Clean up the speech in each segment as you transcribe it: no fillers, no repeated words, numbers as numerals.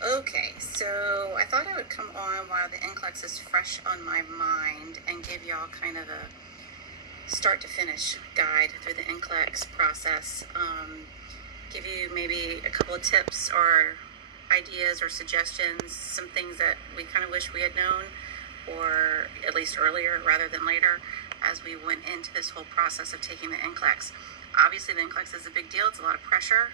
Okay, so I thought I would come on while the NCLEX is fresh on my mind and give y'all kind of a start to finish guide through the NCLEX process. Give you maybe a couple of tips or ideas or suggestions, some things that we kind of wish we had known, or at least earlier rather than later, as we went into this whole process of taking the NCLEX. Obviously, the NCLEX is a big deal. It's a lot of pressure.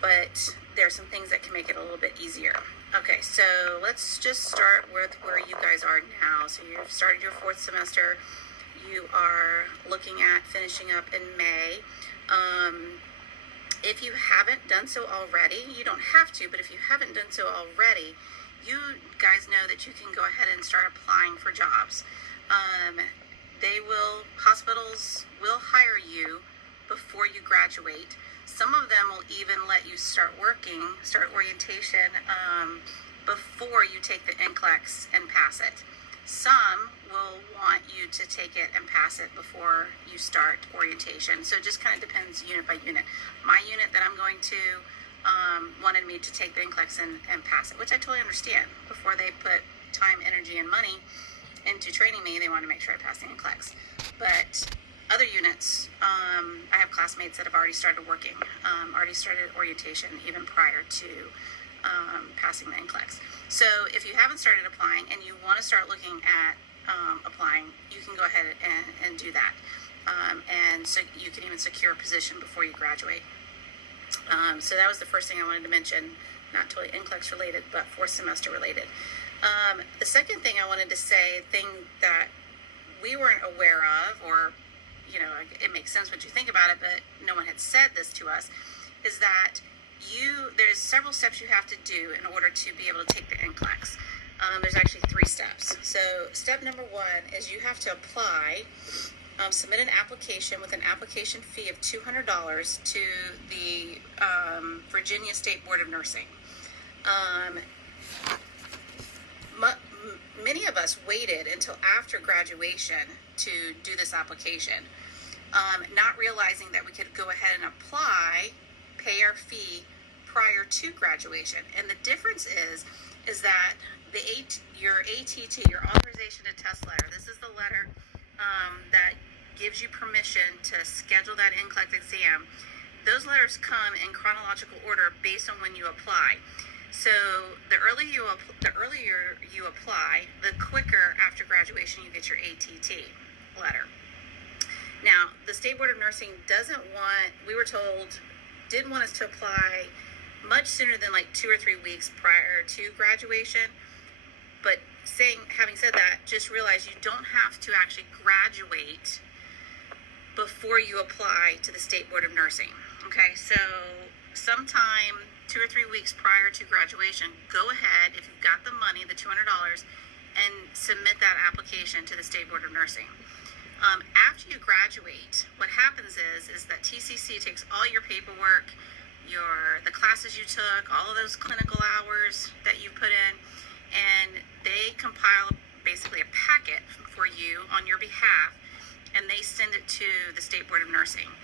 But there are some things that can make it a little bit easier. Okay, so let's just start with where you guys are now. So you've started your fourth semester. You are looking at finishing up in May. If you haven't done so already, you don't have to, but if you haven't done so already, you guys know that you can go ahead and start applying for jobs. Hospitals will hire you before you graduate. Some of them will even let you start orientation before you take the NCLEX and pass it. Some will want you to take it and pass it before you start orientation. So it just kind of depends unit by unit. My unit that I'm going to wanted me to take the NCLEX and pass it, which I totally understand. Before they put time, energy, and money into training me, they want to make sure I pass the NCLEX. But other units, I have classmates that have already started working, already started orientation even prior to passing the NCLEX. So if you haven't started applying and you want to start looking at applying, you can go ahead and do that. And so you can even secure a position before you graduate. So that was the first thing I wanted to mention, not totally NCLEX related, but fourth semester related. The second thing I wanted to say, thing that we weren't aware of, or it makes sense what you think about it, but no one had said this to us, is that there's several steps you have to do in order to be able to take the NCLEX. There's actually 3 steps. So step number 1 is you have to apply, submit an application with an application fee of $200 to the Virginia State Board of Nursing. Many of us waited until after graduation to do this application, not realizing that we could go ahead and apply, pay our fee prior to graduation. And the difference is that your ATT, your authorization to test letter, this is the letter that gives you permission to schedule that NCLEX exam. Those letters come in chronological order based on when you apply. So the earlier you apply, the quicker after graduation you get your ATT letter. Now, the State Board of Nursing didn't want us to apply much sooner than like 2 or 3 weeks prior to graduation. But having said that, just realize you don't have to actually graduate before you apply to the State Board of Nursing. Okay, so sometime 2 or 3 weeks prior to graduation, go ahead, if you've got the money, the $200, and submit that application to the State Board of Nursing. After you graduate, what happens is that TCC takes all your paperwork, the classes you took, all of those clinical hours that you put in, and they compile basically a packet for you on your behalf, and they send it to the State Board of Nursing.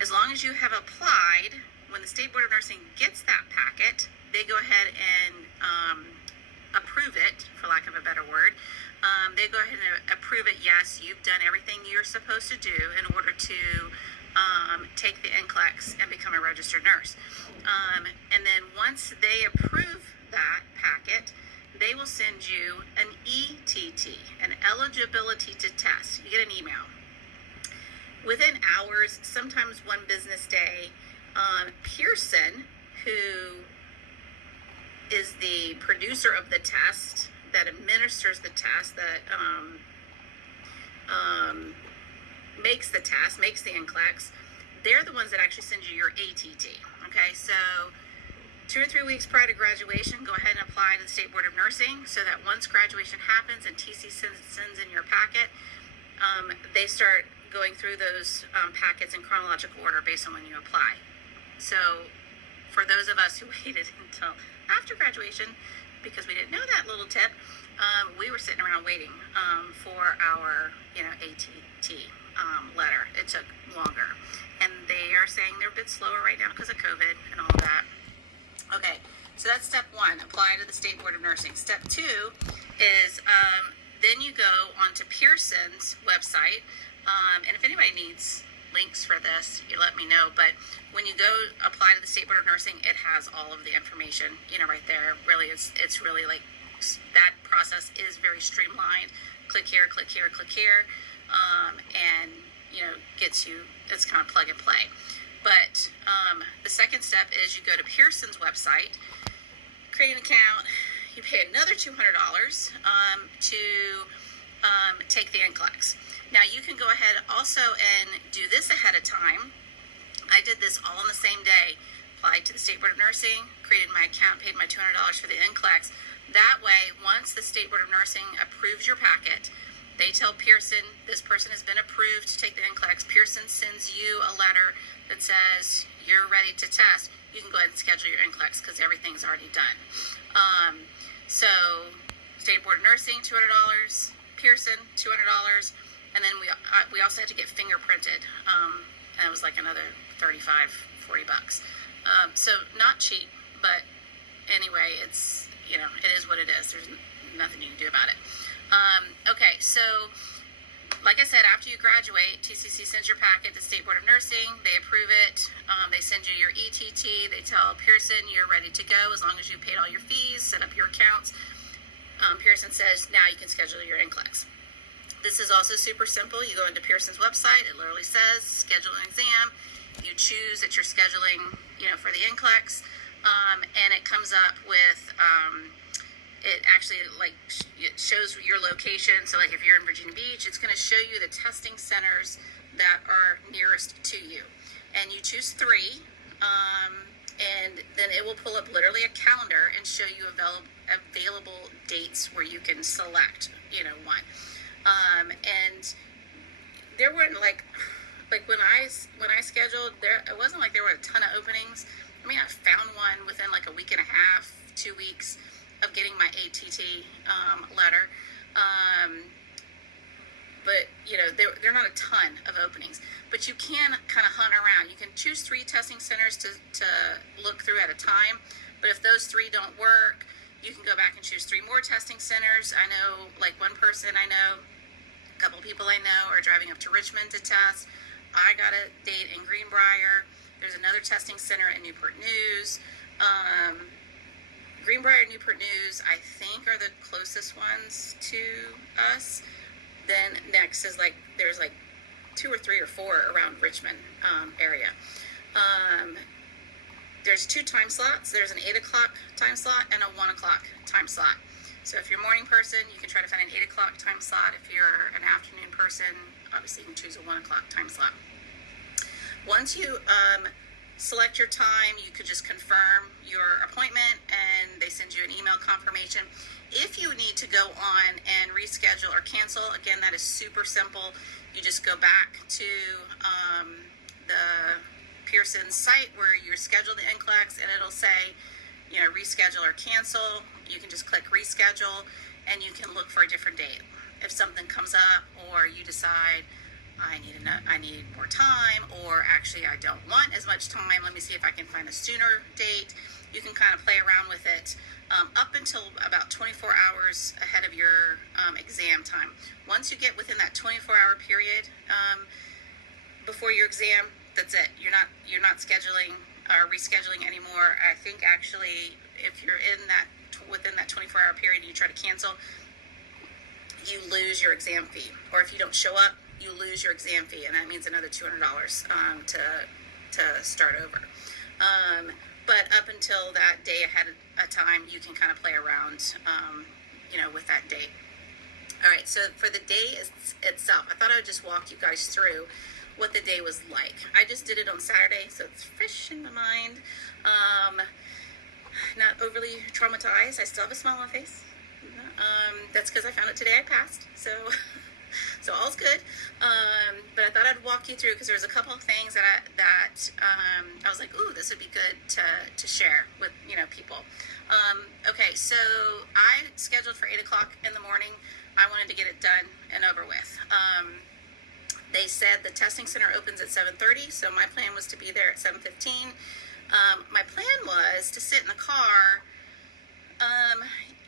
As long as you have applied, when the State Board of Nursing gets that packet, they go ahead and approve it, for lack of a better word. They go ahead and approve it. Yes, you've done everything you're supposed to do in order to take the NCLEX and become a registered nurse. And then once they approve that packet, they will send you an ETT, an eligibility to test. You get an email. Within hours, sometimes one business day, Pearson, who is the producer of the test, that administers the test, that makes the NCLEX, they're the ones that actually send you your ATT. Okay, so 2 or 3 weeks prior to graduation, go ahead and apply to the State Board of Nursing so that once graduation happens and TC sends in your packet, they start going through those packets in chronological order based on when you apply. So for those of us who waited until after graduation, because we didn't know that little tip, we were sitting around waiting for our ATT letter. It took longer. And they are saying they're a bit slower right now because of COVID and all of that. Okay, So that's step one, apply to the State Board of Nursing. Step two is then you go onto Pearson's website. And if anybody needs links for this, you let me know. But when you go apply to the State Board of Nursing, it has all of the information, right there. Really, it's really like that process is very streamlined. Click here, click here, click here, and gets you. It's kind of plug and play. But the second step is you go to Pearson's website, create an account. You pay another $200 to take the NCLEX. Now you can go ahead also and do this ahead of time. I did this all on the same day. Applied to the State Board of Nursing, created my account, paid my $200 for the NCLEX. That way, once the State Board of Nursing approves your packet, they tell Pearson this person has been approved to take the NCLEX. Pearson sends you a letter that says you're ready to test. You can go ahead and schedule your NCLEX because everything's already done. So State Board of Nursing, $200, Pearson, $200, and then we also had to get fingerprinted, and it was like another $35-$40. So not cheap, but anyway, it's it is what it is. There's nothing you can do about it. Okay, so like I said, after you graduate, TCC sends your packet to State Board of Nursing. They approve it. They send you your ETT. They tell Pearson you're ready to go as long as you paid all your fees, set up your accounts. Pearson says now you can schedule your NCLEX. This is also super simple. You go into Pearson's website. It literally says schedule an exam. You choose that you're scheduling, for the NCLEX, and it comes up with. It actually it shows your location. So like if you're in Virginia Beach, it's going to show you the testing centers that are nearest to you, and you choose 3, and then it will pull up literally a calendar and show you available dates where you can select one. And there weren't like when I scheduled there, it wasn't like there were a ton of openings. I mean, I found one within like a week and a half, 2 weeks of getting my ATT letter, but there are not a ton of openings. But you can kind of hunt around. You can choose 3 testing centers to look through at a time. But if those 3 don't work, you can go back and choose 3 more testing centers. I know, like one person I know, a couple people I know are driving up to Richmond to test. I got a date in Greenbrier. There's another testing center in Newport News. Greenbrier and Newport News, I think, are the closest ones to us. Then next is there's 2 or 3 or 4 around Richmond area. There's 2 time slots. There's an 8 o'clock time slot and a 1 o'clock time slot. So if you're a morning person, you can try to find an 8 o'clock time slot. If you're an afternoon person, obviously you can choose a 1 o'clock time slot. Once you select your time, you could just confirm your appointment and they send you an email confirmation. If you need to go on and reschedule or cancel, again, that is super simple. You just go back to the Pearson site where you're scheduled the NCLEX, and it'll say, reschedule or cancel. You can just click reschedule and you can look for a different date. If something comes up or you decide I need more time, or actually I don't want as much time, let me see if I can find a sooner date. You can kind of play around with it up until about 24 hours ahead of your exam time. Once you get within that 24-hour period before your exam, that's it. You're not scheduling or rescheduling anymore. I think actually if you're within that 24-hour period and you try to cancel, you lose your exam fee. Or if you don't show up, you lose your exam fee, and that means another $200 to start over. But up until that day ahead of time, you can kind of play around, with that date. All right, so for the day itself, I thought I would just walk you guys through what the day was like. I just did it on Saturday, so it's fresh in my mind. Not overly traumatized. I still have a smile on my face. That's because I found it today. I passed, so all's good. But I thought I'd walk you through because there was a couple of things that I was like, ooh, this would be good to share with people. Okay, so I scheduled for 8 o'clock in the morning. I wanted to get it done and over with. They said the testing center opens at 7:30, so my plan was to be there at 7:15. My plan was to sit in the car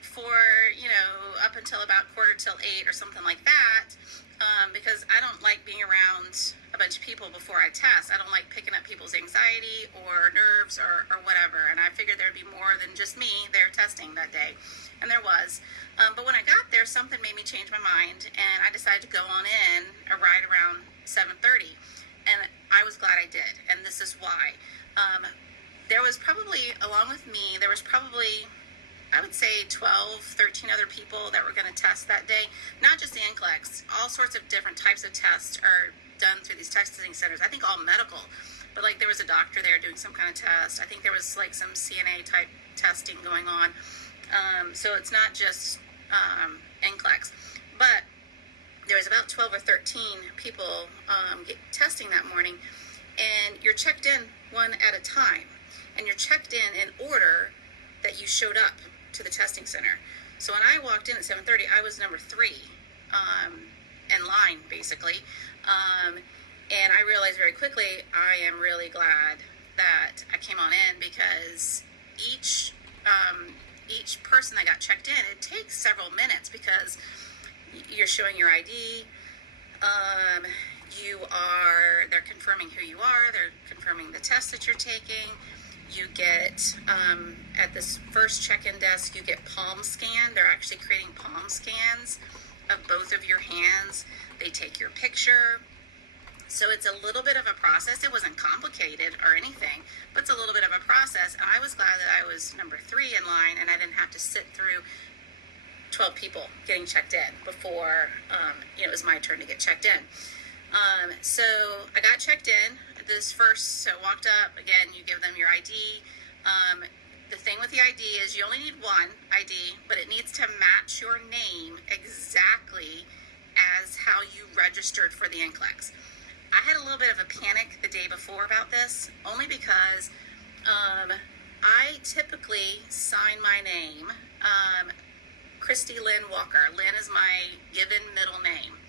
for, up until about 7:45 or something like that, because I don't like being around a bunch of people before I test. I don't like picking up people's anxiety or nerves or whatever. And I figured there'd be more than just me there testing that day. And there was. But when I got there, something made me change my mind. And I decided to go on in right around 7:30. And I was glad I did. And this is why. There was probably, along with me, there was probably, I would say 12, 13 other people that were going to test that day. Not just the NCLEX. All sorts of different types of tests are done through these testing centers. I think all medical. But like there was a doctor there doing some kind of test. I think there was like some CNA type testing going on. So it's not just NCLEX. But there was about 12 or 13 people testing that morning. And you're checked in one at a time. And you're checked in order that you showed up to the testing center. So when I walked in at 7:30, I was number 3 in line, basically. And I realized very quickly, I am really glad that I came on in, because each person that got checked in, it takes several minutes, because you're showing your ID. They're confirming who you are. They're confirming the test that you're taking. You get, at this first check-in desk, you get palm scan. They're actually creating palm scans of both of your hands. They take your picture. So it's a little bit of a process. It wasn't complicated or anything, but it's a little bit of a process. And I was glad that I was number 3 in line, and I didn't have to sit through 12 people getting checked in before, it was my turn to get checked in. So I got checked in. So I walked up, again, you give them your ID. The thing with the ID is you only need one ID, but it needs to match your name exactly as how you registered for the NCLEX. I had a little bit of a panic the day before about this, only because I typically sign my name, Christy Lynn Walker. Lynn is my given middle name.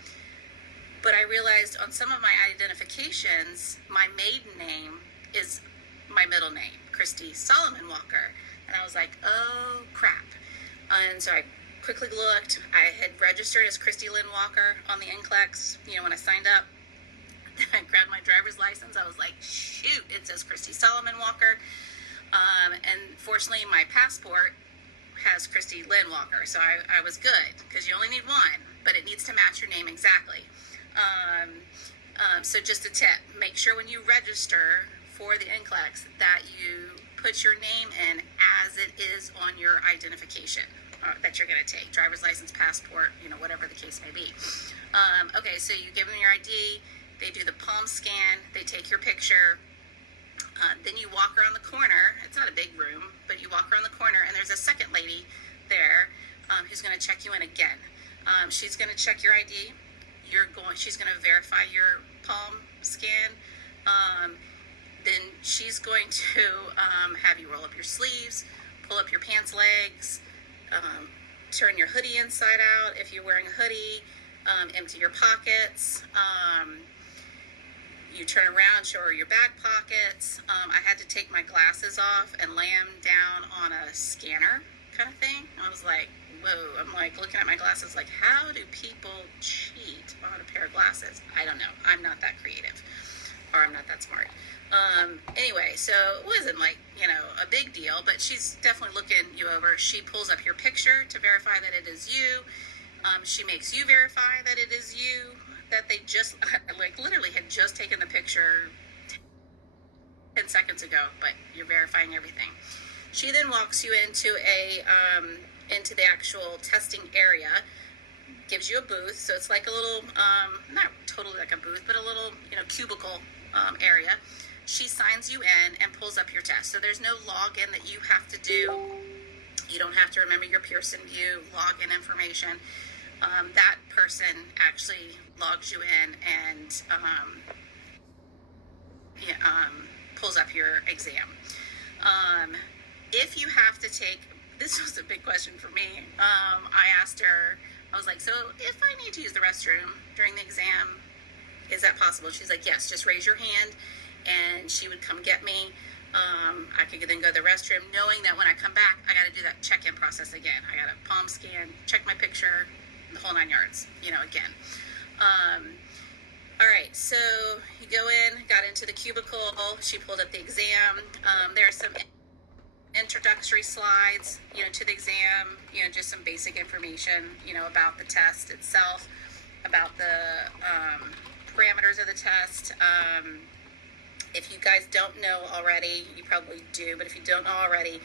But I realized on some of my identifications, my maiden name is my middle name, Christy Solomon Walker. And I was like, oh, crap. And so I quickly looked. I had registered as Christy Lynn Walker on the NCLEX, when I signed up. I grabbed my driver's license. I was like, shoot, it says Christy Solomon Walker. And fortunately, my passport has Christy Lynn Walker. So I was good, because you only need one, but it needs to match your name exactly. So just a tip, make sure when you register for the NCLEX that you put your name in as it is on your identification that you're going to take, driver's license, passport, whatever the case may be. Okay, so you give them your ID, they do the palm scan, they take your picture, then you walk around the corner. It's not a big room, but you walk around the corner, and there's a second lady there who's going to check you in again. She's going to check your ID. She's going to verify your palm scan. Then she's going to have you roll up your sleeves, pull up your pants legs, turn your hoodie inside out if you're wearing a hoodie, empty your pockets. You turn around, show her your back pockets. I had to take my glasses off and lay them down on a scanner kind of thing. I was like, whoa. I'm like looking at my glasses like, how do people cheat on a pair of glasses? I don't know. I'm not that creative, or I'm not that smart. Anyway, so it wasn't like, a big deal, but she's definitely looking you over. She pulls up your picture to verify that it is you. She makes you verify that it is you, that they just, literally had just taken the picture 10 seconds ago, but you're verifying everything. She then walks you into into the actual testing area, gives you a booth. So it's like a little, not totally like a booth, but a little, cubicle area. She signs you in and pulls up your test. So there's no login that you have to do. You don't have to remember your Pearson VUE login information. That person actually logs you in and pulls up your exam. If you have to take, this was a big question for me. I asked her, I was like, so if I need to use the restroom during the exam, is that possible? She's like, yes, just raise your hand and she would come get me. I could then go to the restroom knowing that when I come back, I got to do that check-in process again. I got to palm scan, check my picture, the whole 9 yards, again. All right, so you go in, got into the cubicle, she pulled up the exam. There are some introductory slides, to the exam, just some basic information, about the test itself, about the parameters of the test. If you guys don't know already, you probably do, but if you don't know already,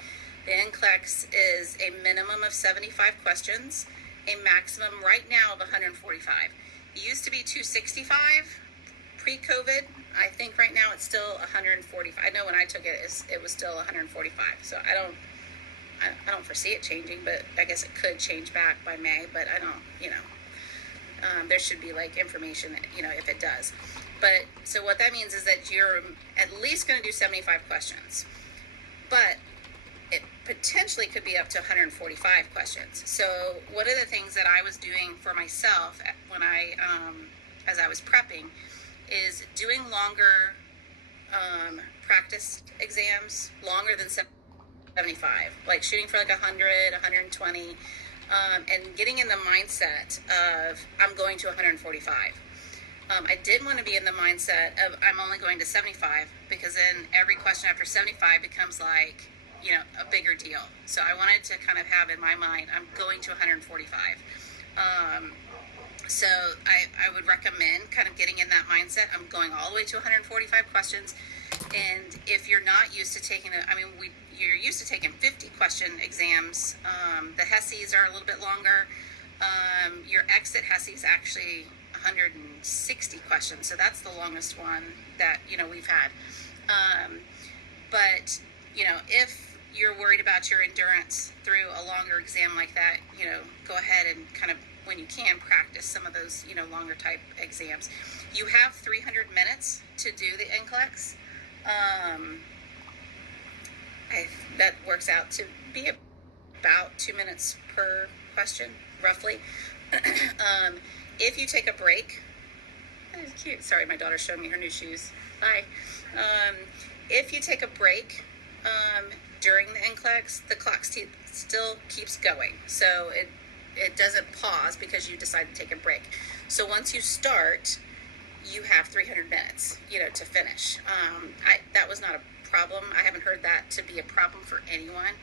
the NCLEX is a minimum of 75 questions, a maximum right now of 145. It used to be 265 pre-COVID. I think right now it's still 145. I know when I took it, it was still 145. So I don't foresee it changing, but I guess it could change back by May, but I don't, there should be like information, if it does. But so what that means is that you're at least going to do 75 questions, but it potentially could be up to 145 questions. So one of the things that I was doing for myself when as I was prepping, is doing longer practice exams, longer than 75, like shooting for like 100, 120, and getting in the mindset of I'm going to 145. I didn't want to be in the mindset of I'm only going to 75, because then every question after 75 becomes like, a bigger deal. So I wanted to kind of have in my mind, I'm going to 145. So I would recommend kind of getting in that mindset. I'm going all the way to 145 questions. And if you're not used to taking you're used to taking 50 question exams. The HESIs are a little bit longer. Your exit HESI is actually 160 questions. So that's the longest one that, we've had. But, if you're worried about your endurance through a longer exam like that, go ahead and kind of, when you can, practice some of those, longer type exams. You have 300 minutes to do the NCLEX. That works out to be about 2 minutes per question, roughly. If you take a break, that is cute. Sorry, my daughter's showing me her new shoes. Bye. If you take a break during the NCLEX, the clock still keeps going. So it doesn't pause because you decide to take a break. So once you start, you have 300 minutes, to finish. That was not a problem. I haven't heard that to be a problem for anyone,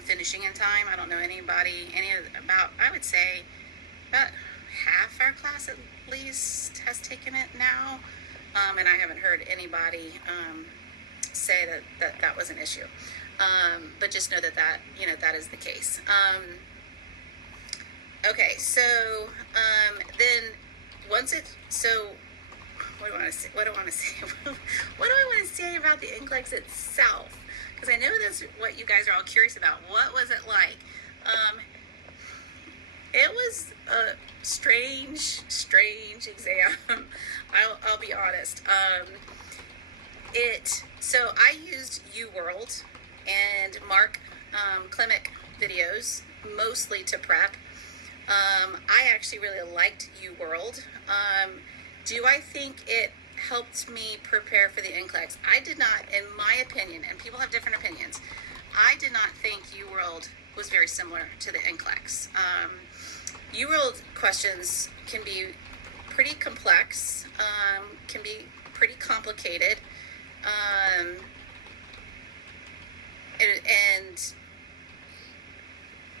finishing in time. I don't know anybody, I would say about half our class at least has taken it now. And I haven't heard anybody say that was an issue. But just know that is the case. Okay, so then once what do I want to say? What do I want to say about the NCLEX itself? Because I know that's what you guys are all curious about. What was it like? It was a strange exam. I'll be honest. So I used UWorld and Mark Klimek videos mostly to prep. I actually really liked UWorld. Do I think it helped me prepare for the NCLEX? I did not, in my opinion, and people have different opinions, I did not think UWorld was very similar to the NCLEX. UWorld questions can be pretty complex, can be pretty complicated, and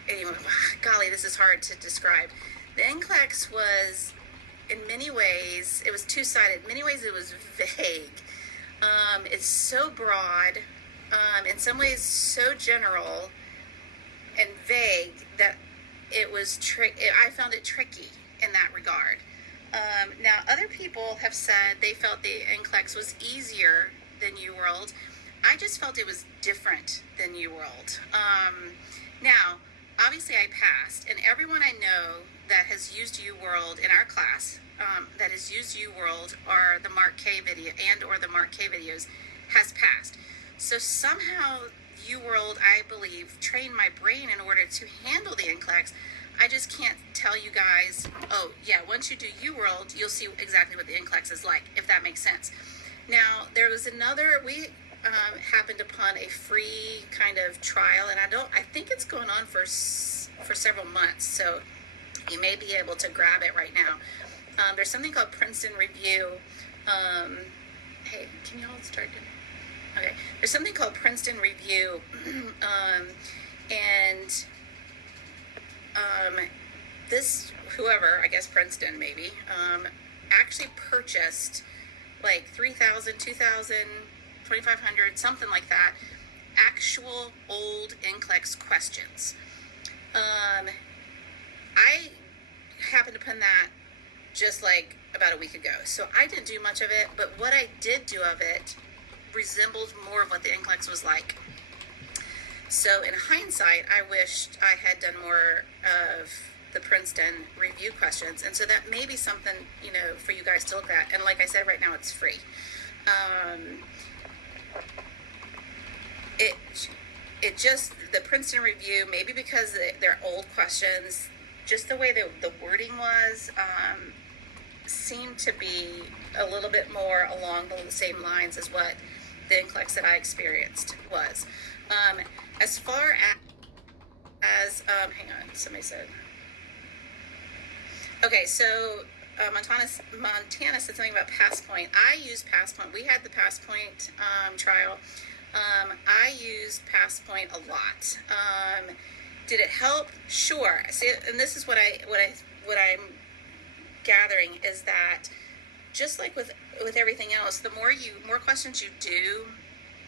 anyway, golly, this is hard to describe. The NCLEX was, in many ways, it was two-sided. In many ways, it was vague. It's so broad, in some ways so general and vague that it was I found it tricky in that regard. Now, other people have said they felt the NCLEX was easier than UWorld. I just felt it was different than UWorld. Now, obviously I passed, and everyone I know that has used UWorld in our class, that has used UWorld or the Mark K video or the Mark K videos has passed. So somehow UWorld, I believe, trained my brain in order to handle the NCLEX. I just can't tell you guys, oh yeah, once you do UWorld, you'll see exactly what the NCLEX is like, if that makes sense. Now, there was another, happened upon a free kind of trial, and I think it's going on for several months, so you may be able to grab it right now. There's something called Princeton Review. Hey, can you all start doing? Okay, there's something called Princeton Review, and this, whoever, I guess Princeton maybe, actually purchased like 3,000, 2,000, 2,500, something like that, actual old NCLEX questions. I happened to pin that just like about a week ago, so I didn't do much of it, but what I did do of it resembled more of what the NCLEX was like. So in hindsight, I wished I had done more of the Princeton review questions, and so that may be something, for you guys to look at. And like I said, right now it's free. It just, the Princeton review, maybe because they're old questions, just the way the wording was, seemed to be a little bit more along the same lines as what the NCLEX that I experienced was. As far as hang on, somebody said. Okay, so Montana said something about PassPoint. I use PassPoint. We had the PassPoint trial. I use PassPoint a lot. Did it help? Sure. See, and this is what I'm gathering is that just like with everything else, the more questions you do,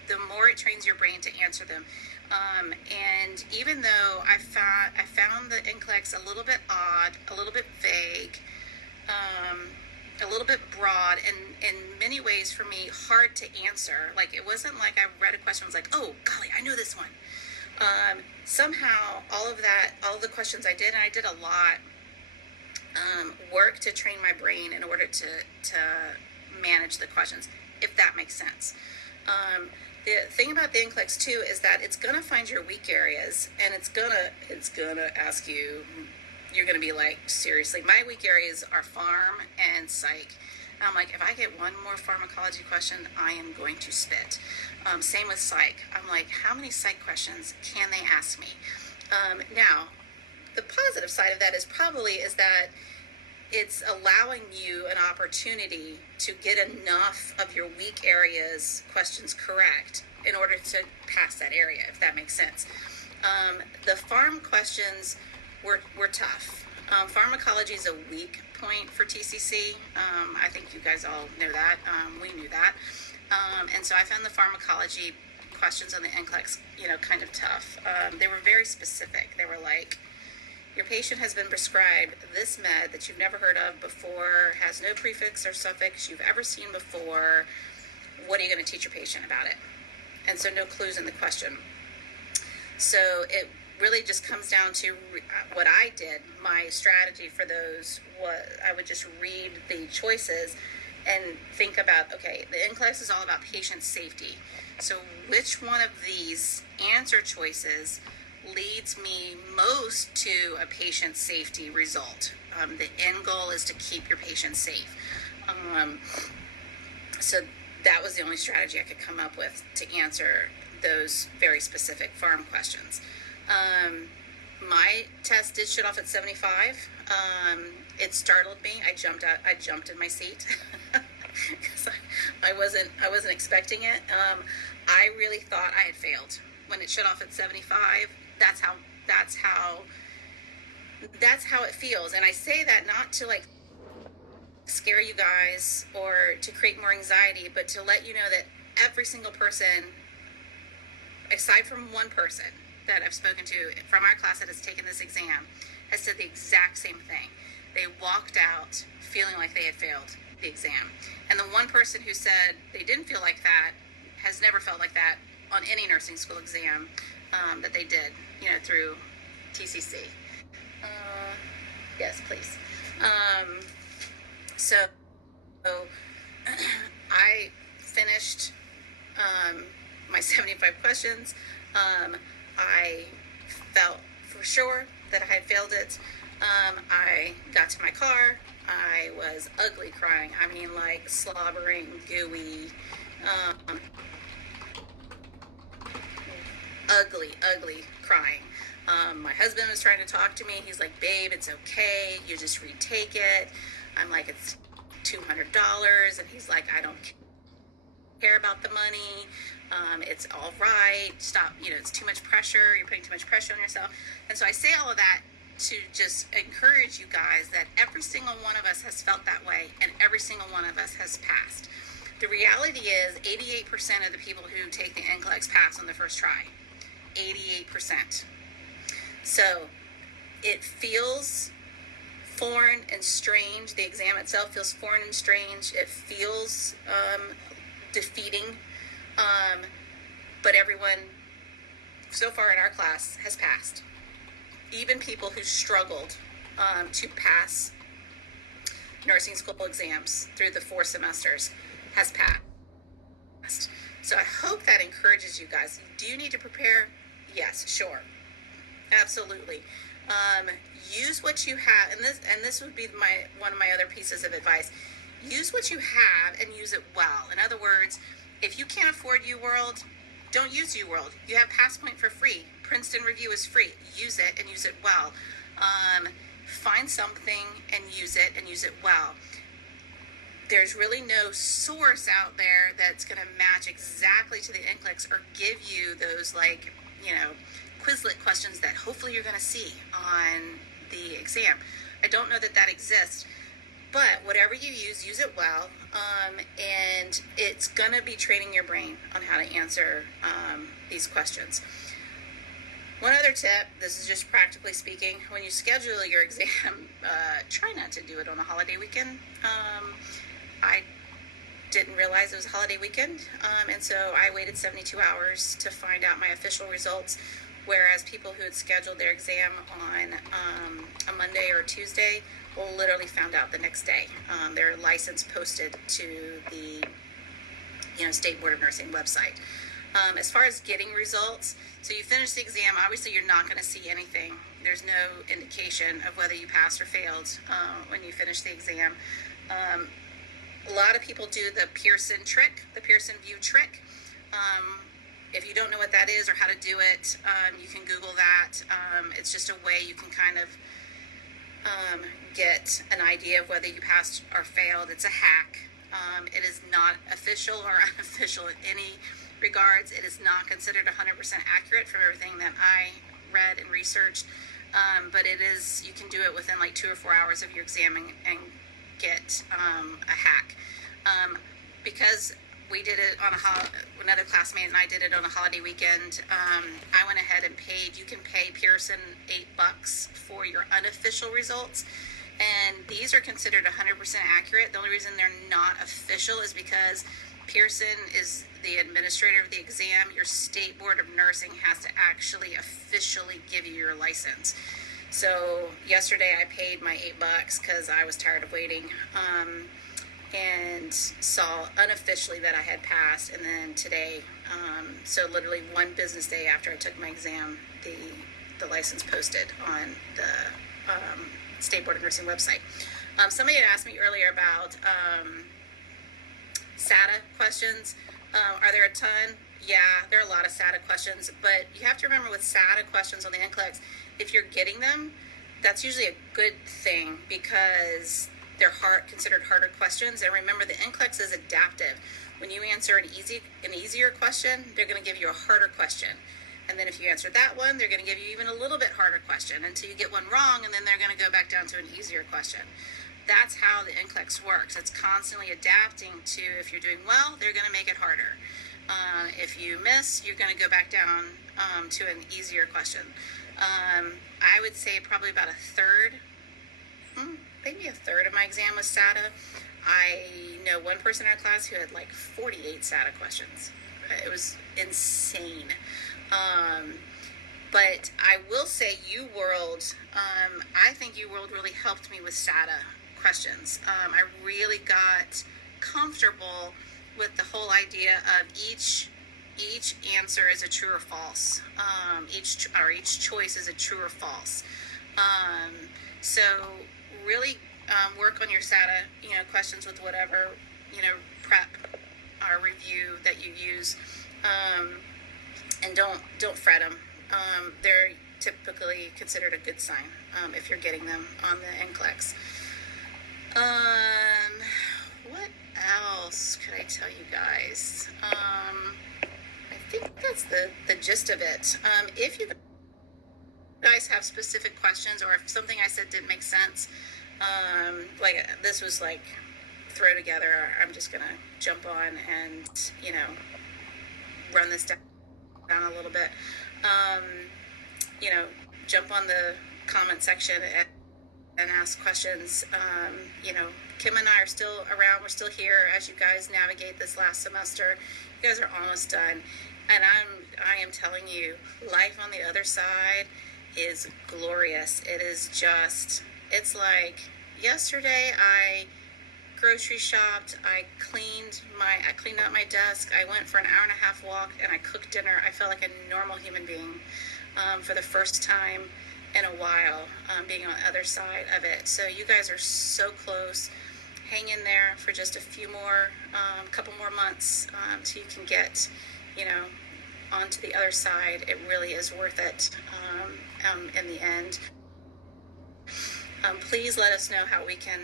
the more it trains your brain to answer them. And even though I found the NCLEX a little bit odd, a little bit vague, a little bit broad, and in many ways for me hard to answer. Like, it wasn't like I read a question and was like, oh golly, I know this one. Somehow all of the questions I did, and I did a lot, work to train my brain in order to manage the questions, if that makes sense. The thing about the NCLEX too is that it's gonna find your weak areas, and it's gonna ask you. You're gonna be like, seriously, my weak areas are pharm and psych. And I'm like, if I get one more pharmacology question, I am going to spit. Same with psych. I'm like, how many psych questions can they ask me? Now, the positive side of that is that it's allowing you an opportunity to get enough of your weak areas questions correct in order to pass that area, if that makes sense. The pharm questions were tough. Pharmacology is a weak point for TCC. I think you guys all know that. We knew that. And so I found the pharmacology questions on the NCLEX, kind of tough. They were very specific. They were like, your patient has been prescribed this med that you've never heard of before, has no prefix or suffix you've ever seen before. What are you going to teach your patient about it? And so no clues in the question. So it really just comes down to what I did. My strategy for those was I would just read the choices and think about, okay, the NCLEX is all about patient safety. So which one of these answer choices leads me most to a patient safety result? The end goal is to keep your patient safe. So that was the only strategy I could come up with to answer those very specific pharm questions. My test did shut off at 75. It startled me. I jumped in my seat because I wasn't expecting it. I really thought I had failed when it shut off at 75. That's how it feels. And I say that not to like scare you guys or to create more anxiety, but to let you know that every single person, aside from one person that I've spoken to from our class that has taken this exam, has said the exact same thing. They walked out feeling like they had failed the exam. And the one person who said they didn't feel like that has never felt like that on any nursing school exam that they did, through TCC. Yes, please. So I finished my 75 questions. I felt for sure that I had failed it. I got to my car. I was ugly crying. I mean, like slobbering, gooey. ugly crying. My husband was trying to talk to me. He's like, babe, it's okay. You just retake it. I'm like, it's $200. And he's like, I don't care about the money. It's all right. Stop. It's too much pressure. You're putting too much pressure on yourself. And so I say all of that to just encourage you guys that every single one of us has felt that way, and every single one of us has passed. The reality is 88% of the people who take the NCLEX pass on the first try. 88%. So it feels foreign and strange. The exam itself feels foreign and strange. It feels defeating. But everyone so far in our class has passed. Even people who struggled to pass nursing school exams through the 4 semesters has passed. So I hope that encourages you guys. Do you need to prepare? Yes, sure. Absolutely. Use what you have, and this would be one of my other pieces of advice. Use what you have and use it well. In other words, if you can't afford UWorld, don't use UWorld. You have PassPoint for free. Princeton Review is free. Use it and use it well. Find something and use it well. There's really no source out there that's going to match exactly to the NCLEX or give you those Quizlet questions that hopefully you're going to see on the exam. I don't know that exists, but whatever you use it well, and it's going to be training your brain on how to answer these questions. One other tip, this is just practically speaking, when you schedule your exam, try not to do it on a holiday weekend. I didn't realize it was a holiday weekend, and so I waited 72 hours to find out my official results, whereas people who had scheduled their exam on a Monday or a Tuesday literally found out the next day. Their license posted to the State Board of Nursing website. As far as getting results, so you finish the exam, obviously you're not going to see anything. There's no indication of whether you passed or failed when you finish the exam. A lot of people do the Pearson trick, the Pearson VUE trick. If you don't know what that is or how to do it, you can Google that. It's just a way you can kind of get an idea of whether you passed or failed. It's a hack. It is not official or unofficial in any regards. It is not considered 100% accurate from everything that I read and researched. But it is, you can do it within like 2 or 4 hours of your exam and get a hack. Because we did it on another classmate and I did it on a holiday weekend. I went ahead and paid. You can pay Pearson $8 for your unofficial results, and these are considered 100% accurate. The only reason they're not official is because Pearson is the administrator of the exam. Your State Board of Nursing has to actually officially give you your license. So yesterday I paid my $8 because I was tired of waiting. And saw unofficially that I had passed, and then today, so literally one business day after I took my exam, the license posted on the State Board of Nursing website. Somebody had asked me earlier about SATA questions. Are there a ton? Yeah, there are a lot of SATA questions, but you have to remember with SATA questions on the NCLEX, if you're getting them, that's usually a good thing because they're considered harder questions. And remember, the NCLEX is adaptive. When you answer an easier question, they're going to give you a harder question. And then if you answer that one, they're going to give you even a little bit harder question until you get one wrong, and then they're going to go back down to an easier question. That's how the NCLEX works. It's constantly adapting to, if you're doing well, they're going to make it harder. If you miss, you're going to go back down to an easier question. I would say probably about maybe a third of my exam was SATA. I know one person in our class who had like 48 SATA questions. It was insane. But I will say UWorld, I think UWorld really helped me with SATA questions. I really got comfortable with the whole idea of each answer is a true or false. Each choice is a true or false. So really work on your SATA, questions with whatever, prep or review that you use. and don't fret them. They're typically considered a good sign if you're getting them on the NCLEX. What else could I tell you guys? I think that's the gist of it. If you guys have specific questions, or if something I said didn't make sense, like this was like throw together, I'm just gonna jump on and run this down a little bit. Jump on the comment section and ask questions. Kim and I are still around. We're still here as you guys navigate this last semester. You guys are almost done, and I am telling you, life on the other side is glorious. It's like yesterday I grocery shopped, I cleaned out my desk, I went for an hour and a half walk, and I cooked dinner. I felt like a normal human being for the first time in a while, being on the other side of it. So you guys are so close. Hang in there for just a few more, couple more months till you can get, onto the other side. It really is worth it in the end. Please let us know how we can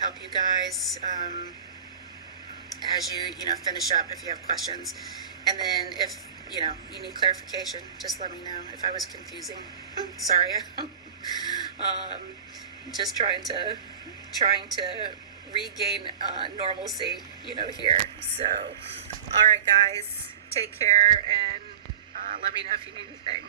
help you guys as you finish up, if you have questions. And then if you need clarification, just let me know if I was confusing. Sorry. Just trying to regain normalcy here. So all right, guys, take care, and let me know if you need anything.